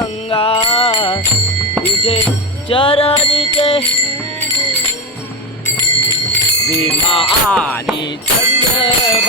गंगा। तुझे चरण के आणि चंद्र।